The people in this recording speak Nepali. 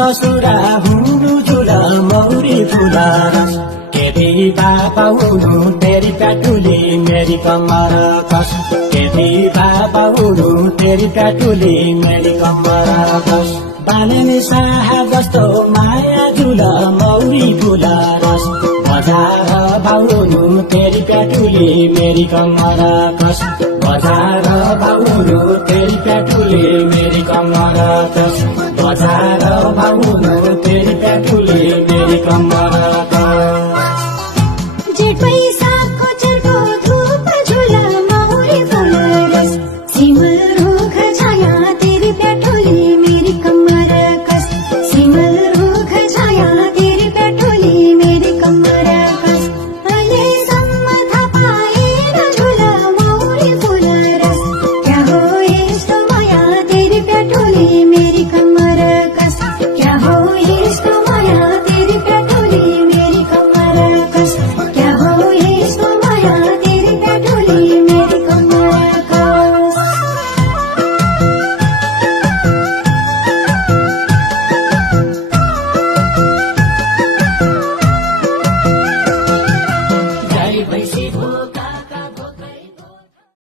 ससुरा हुनु झुला मौरी फुला रस केटी बाबा हुनु तेरी प्याटुली मेरी कमर कस केटी बाबा हुनु तेरी प्याटुली मेरी कमर कस बालेनी साहा जस्तो माया झुला मौरी फुला रस बजार भाउनु तेरी प्याटुली मेरी कमर कस बजार भाउनु तेरी प्याटुली मेरी कमर कस बजार भाउनु तेरी प्याटुली मेरी कमर